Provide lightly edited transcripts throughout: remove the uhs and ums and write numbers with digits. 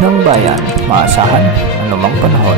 ng bayan, maasahan anumang panahon.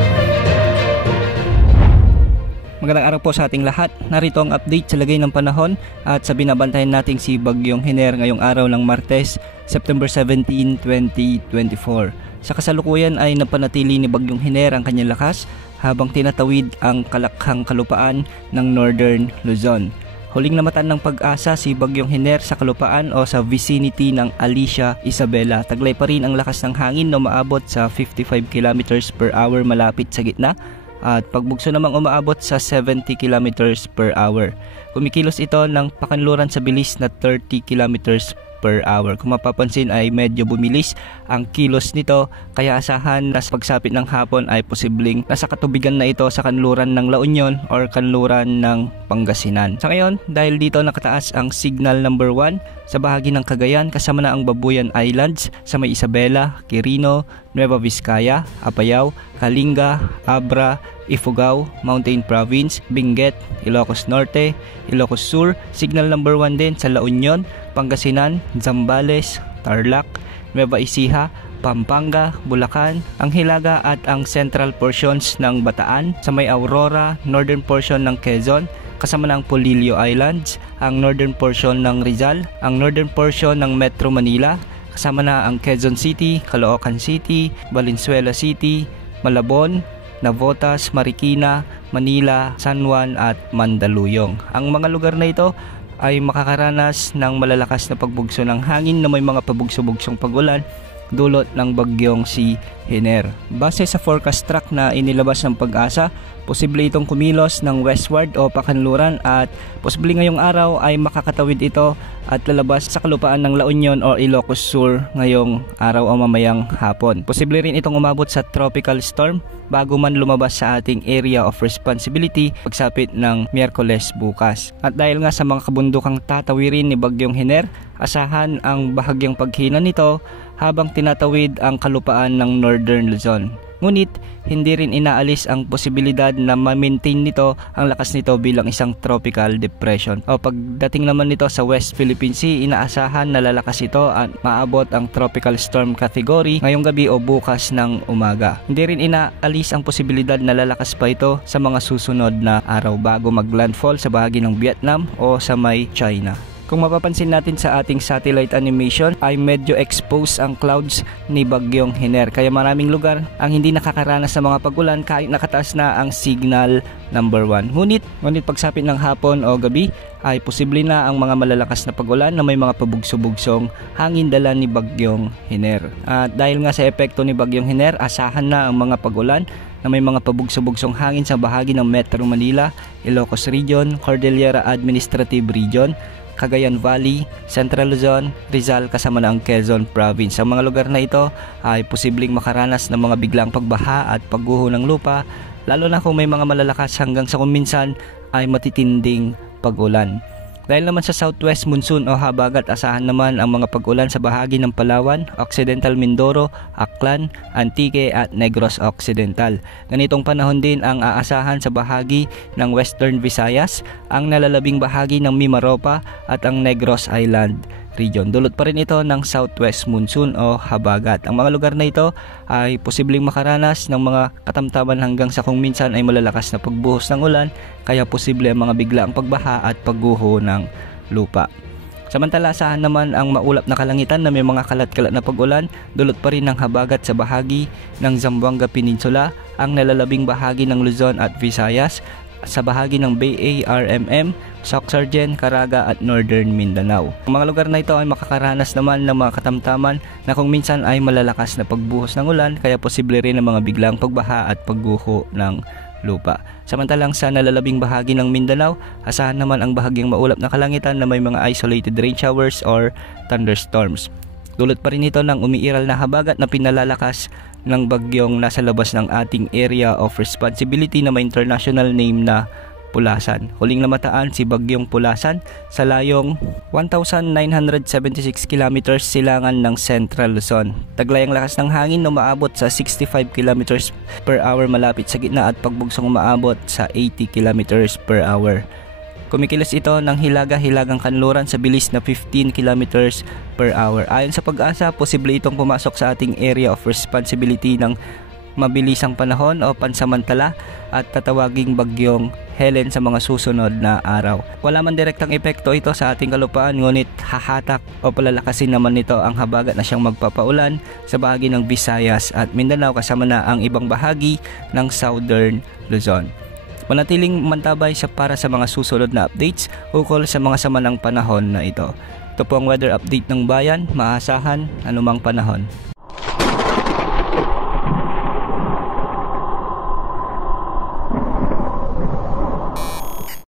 Magandang araw po sa ating lahat. Narito ang update sa lagay ng panahon at sa binabantayan nating si Bagyong Hiner ngayong araw ng Martes, September 17, 2024. Sa kasalukuyan ay napanatili ni Bagyong Hiner ang kanyang lakas habang tinatawid ang kalakhang kalupaan ng Northern Luzon. Huling namatan ng pag-asa si Bagyong Hiner sa kalupaan o sa vicinity ng Alicia, Isabela. Taglay pa rin ang lakas ng hangin na umaabot sa 55 km per hour malapit sa gitna at pagbugso namang umaabot sa 70 km per hour. Kumikilos ito ng pakanluran sa bilis na 30 km per hour. Kung mapapansin ay medyo bumilis ang kilos nito kaya asahan na sa pagsapit ng hapon ay posibleng nasa katubigan na ito sa kanluran ng La Union or kanluran ng Pangasinan. Sa ngayon, dahil dito nakataas ang signal number 1 sa bahagi ng Cagayan kasama na ang Babuyan Islands sa may Isabela, Quirino, Nueva Vizcaya, Apayao, Kalinga, Abra, Ifugao, Mountain Province, Benguet, Ilocos Norte, Ilocos Sur, signal number 1 din sa La Union, Pangasinan, Zambales, Tarlac, Nueva Ecija, Pampanga, Bulacan, ang Hilaga at ang central portions ng Bataan, sa may Aurora, northern portion ng Quezon, kasama ng Polillo Islands, ang northern portion ng Rizal, ang northern portion ng Metro Manila, kasama na ang Quezon City, Caloocan City, Valenzuela City, Malabon, Navotas, Marikina, Manila, San Juan at Mandaluyong. Ang mga lugar na ito ay makakaranas ng malalakas na pagbugso ng hangin na may mga pabugso-bugsong pagulan dulot ng bagyong si Hiner. Base sa forecast track na inilabas ng Pag-asa, posible itong kumilos ng westward o pakanluran at posible ngayong araw ay makakatawid ito at lalabas sa kalupaan ng La Union o Ilocos Sur ngayong araw o mamayang hapon. Posible rin itong umabot sa tropical storm bago man lumabas sa ating area of responsibility pagsapit ng Miyerkules bukas. At dahil nga sa mga kabundukang tatawirin ni Bagyong Hiner, asahan ang bahagyang paghina nito habang tinatawid ang kalupaan ng Northern Luzon. Ngunit, hindi rin inaalis ang posibilidad na ma-maintain nito ang lakas nito bilang isang tropical depression. O pagdating naman nito sa West Philippine Sea, inaasahan na lalakas ito at maabot ang tropical storm category ngayong gabi o bukas ng umaga. Hindi rin inaalis ang posibilidad na lalakas pa ito sa mga susunod na araw bago mag-landfall sa bahagi ng Vietnam o sa may China. Kung mapapansin natin sa ating satellite animation ay medyo exposed ang clouds ni Bagyong Hiner kaya maraming lugar ang hindi nakakaranas sa mga pagulan kahit nakataas na ang signal number 1. Ngunit pagsapit ng hapon o gabi ay posible na ang mga malalakas na pagulan na may mga pabugso-bugsong hangin dala ni Bagyong Hiner. At dahil nga sa epekto ni Bagyong Hiner, asahan na ang mga pagulan na may mga pabugso-bugsong hangin sa bahagi ng Metro Manila, Ilocos Region, Cordillera Administrative Region, Cagayan Valley, Central Luzon, Rizal kasama na ang Quezon Province. Ang mga lugar na ito ay posibleng makaranas ng mga biglang pagbaha at pagguho ng lupa, lalo na kung may mga malalakas hanggang sa kuminsan ay matitinding pag-ulan. Dahil naman sa southwest monsoon o habagat, asahan naman ang mga pag-ulan sa bahagi ng Palawan, Occidental Mindoro, Aklan, Antique at Negros Occidental. Ganitong panahon din ang aasahan sa bahagi ng Western Visayas, ang nalalabing bahagi ng Mimaropa at ang Negros Island region. Dulot pa rin ito ng southwest monsoon o habagat. Ang mga lugar na ito ay posibleng makaranas ng mga katamtaman hanggang sa kung minsan ay malalakas na pagbuhos ng ulan, kaya posible ang mga biglaang pagbaha at pagguho ng lupa. Samantala, asahan naman ang maulap na kalangitan na may mga kalat-kalat na pag-ulan, dulot pa rin ng habagat sa bahagi ng Zamboanga Peninsula, ang nalalabing bahagi ng Luzon at Visayas, sa bahagi ng BARMM, Soxargen, Caraga at Northern Mindanao. Ang mga lugar na ito ay makakaranas naman ng mga katamtaman na kung minsan ay malalakas na pagbuhos ng ulan, kaya posible rin ang mga biglang pagbaha at pagguho ng lupa. Samantalang sa nalalabing bahagi ng Mindanao, asahan naman ang bahagyang maulap na kalangitan na may mga isolated rain showers or thunderstorms. Dulot pa rin ito ng umiiral na habagat na pinalalakas ng bagyong nasa labas ng ating area of responsibility na may international name na Pulasan. Huling namataan si Bagyong Pulasan sa layong 1,976 km silangan ng Central Luzon. Taglay ang lakas ng hangin na umaabot sa 65 km per hour malapit sa gitna at pagbugsong umaabot sa 80 km per hour. Kumikilos ito ng hilaga-hilagang kanluran sa bilis na 15 kilometers per hour. Ayon sa Pag-asa, posible itong pumasok sa ating area of responsibility ng mabilisang panahon o pansamantala at tatawaging bagyong Helen sa mga susunod na araw. Wala man direktang epekto ito sa ating kalupaan, ngunit hahatak o palalakasin naman nito ang habagat na siyang magpapaulan sa bahagi ng Visayas at Mindanao kasama na ang ibang bahagi ng Southern Luzon. Manatiling mantabay para sa mga susunod na updates ukol sa mga sama ng panahon na ito. Ito po ang weather update ng bayan, maasahan anumang panahon.